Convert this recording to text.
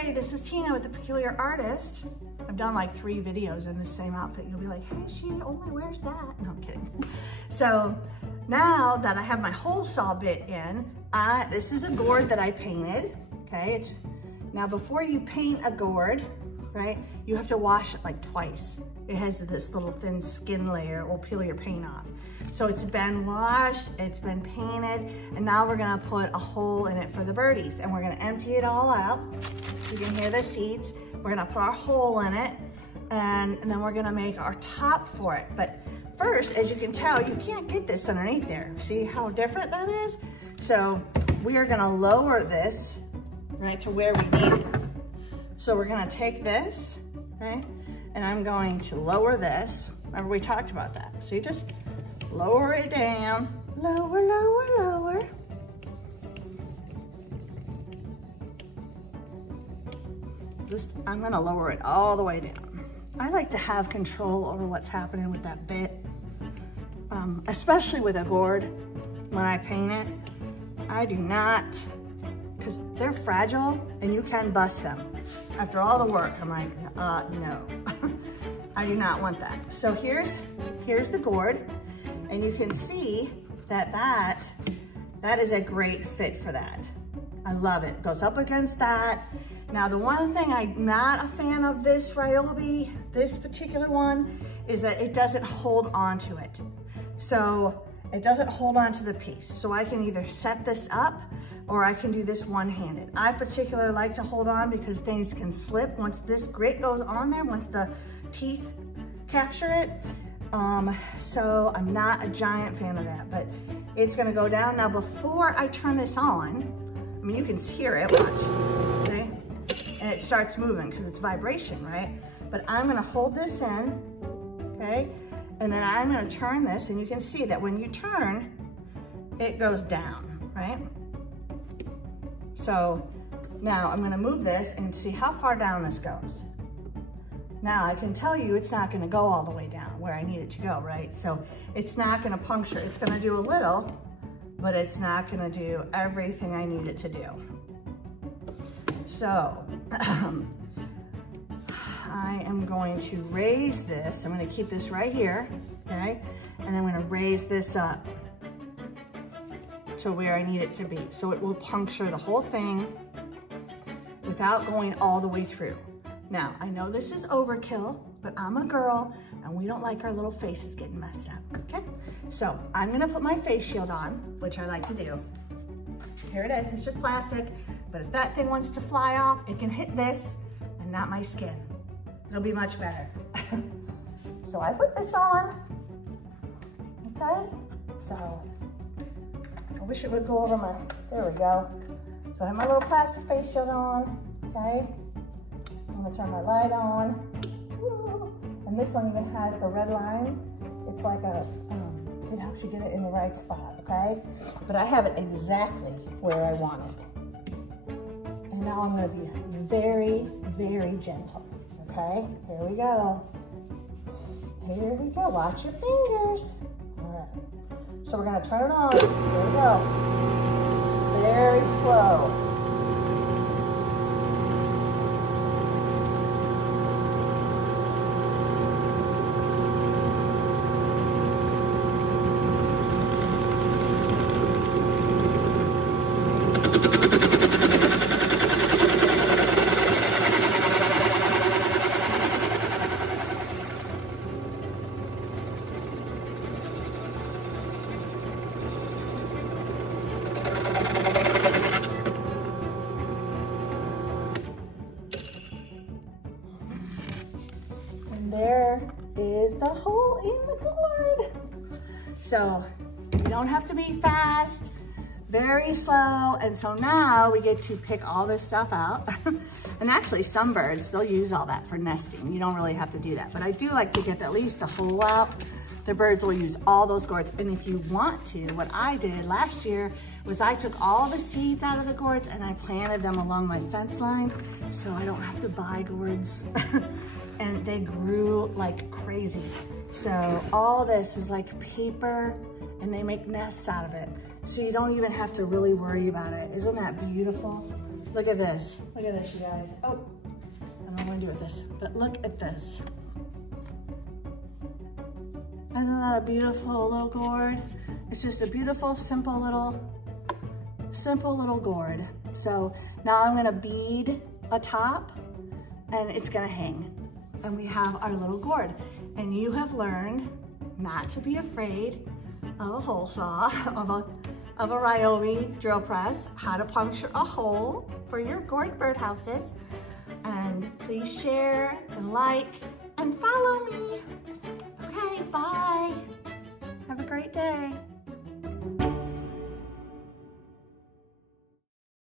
Hey, this is Tina with The Peculiar Artist. I've done like 3 videos in the same outfit. You'll be like, hey, she only wears that. No, I'm kidding. So now that I have my hole saw bit in, this is a gourd that I painted, okay? Now before you paint a gourd, right, you have to wash it like twice. It has this little thin skin layer, will peel your paint off. So it's been washed, it's been painted, and now we're gonna put a hole in it for the birdies, and we're gonna empty it all out. You can hear the seeds. We're gonna put our hole in it, and then we're gonna make our top for it. But first, as you can tell, you can't get this underneath there. See how different that is? So we are gonna lower this, right, to where we need it. So we're gonna take this, right, and I'm going to lower this. Remember we talked about that. So you just lower it down, lower, lower, lower. I'm gonna lower it all the way down. I like to have control over what's happening with that bit, especially with a gourd. When I paint it, I do not, because they're fragile and you can bust them. After all the work, I'm like, no. I do not want that. So here's the gourd, and you can see that is a great fit for that. I love it. It goes up against that. Now, the one thing I'm not a fan of this Ryobi, this particular one, is that it doesn't hold on to it. So it doesn't hold on to the piece. So I can either set this up or I can do this one-handed. I particularly like to hold on because things can slip once this grit goes on there, once the teeth capture it. So I'm not a giant fan of that, but it's gonna go down. Now, before I turn this on, I mean, you can hear it, watch, see? And it starts moving because it's vibration, right? But I'm gonna hold this in, okay? And then I'm gonna turn this, and you can see that when you turn, it goes down, right? So now I'm gonna move this and see how far down this goes. Now I can tell you it's not gonna go all the way down where I need it to go, right? So it's not gonna puncture. It's gonna do a little, but it's not gonna do everything I need it to do. So I am going to raise this. I'm gonna keep this right here, okay? And I'm gonna raise this up to where I need it to be. So it will puncture the whole thing without going all the way through. Now, I know this is overkill, but I'm a girl and we don't like our little faces getting messed up, okay? So I'm gonna put my face shield on, which I like to do. Here it is, it's just plastic, but if that thing wants to fly off, it can hit this and not my skin. It'll be much better. So I put this on, okay? So I wish it would go over my, there we go. So I have my little plastic face shield on, okay? I'm gonna turn my light on. And this one even has the red lines. It's like it helps you get it in the right spot, okay? But I have it exactly where I want it. And now I'm gonna be very, very gentle, okay? Here we go. Here we go, watch your fingers. All right, so we're gonna turn it on. Here we go. Very slow. There is the hole in the gourd. So you don't have to be fast, very slow. And so now we get to pick all this stuff out. And actually some birds, they'll use all that for nesting. You don't really have to do that. But I do like to get at least the hole out. The birds will use all those gourds. And if you want to, what I did last year was I took all the seeds out of the gourds and I planted them along my fence line so I don't have to buy gourds. And they grew like crazy. So all this is like paper and they make nests out of it. So you don't even have to really worry about it. Isn't that beautiful? Look at this. Look at this, you guys. Oh, I don't know what I'm gonna do with this, but look at this. Isn't that a beautiful little gourd? It's just a beautiful, simple little gourd. So now I'm gonna bead a top and it's gonna hang. And we have our little gourd. And you have learned not to be afraid of a hole saw, of a Ryobi drill press, how to puncture a hole for your gourd birdhouses. And please share and like